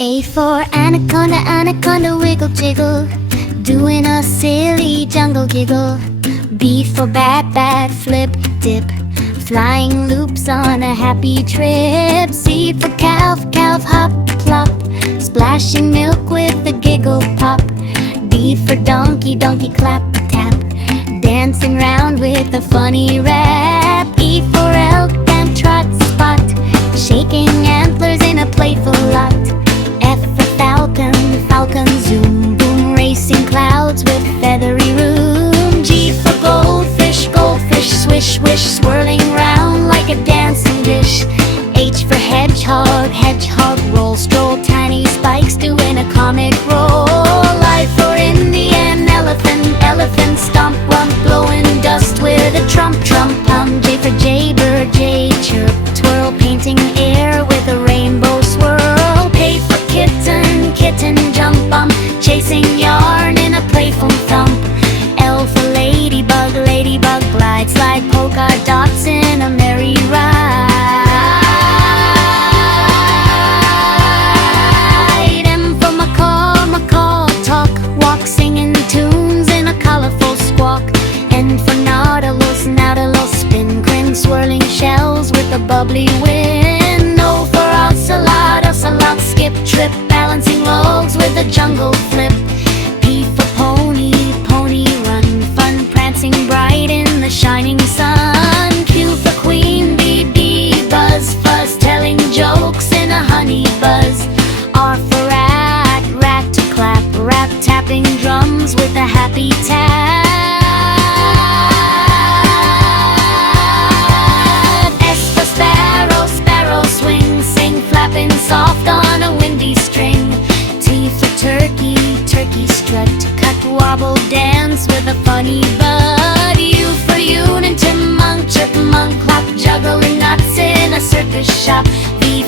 A for anaconda, anaconda wiggle jiggle, doing a silly jungle giggle. B for bat, bat flip dip, flying loops on a happy trip. C for calf, calf hop plop, splashing milk with a giggle pop. D for donkey, donkey clap tap, dancing round with a funny rap. E for elk and trot spot, shaking antlers in a playful lot. F for falcon, falcon zoom boom, racing clouds with feathery room. G for goldfish, goldfish swish wish, swirling round like a dancing dish. H for hedgehog, hedgehog roll, stroll tiny spikes doing a comic roll. I for Indian elephant, elephant stomp rump, blowing dust with a trump trump hum. J for jaybird, jay chirp twirl, painting air with a rainbow swirl. K for kitten, kitten jump bump, chasing yarn in a playful thump. L for ladybug, ladybug glide slide, polka dots in a merry ride. M for macaw, macaw talk, walk singing tunes in a colorful squawk. N for nautilus, nautilus spin, grin swirling shells with a bubbly wind. O for ocelot, ocelot skip trip, balancing logs with a jungle flip. P for pony, pony run, fun prancing bright in the shining sun. Q for queen bee, bee buzz fuzz, telling jokes in a honey buzz. R for rat, rat to clap rap, tapping drums with a happy tap. S for sparrow, sparrow swing, sing flapping soft on a windy string. T for turkey, turkey strut, cut wobble dance with a funny bud. U for unit, chipmunk, chipmunk clock, juggling nuts in a circus shop. V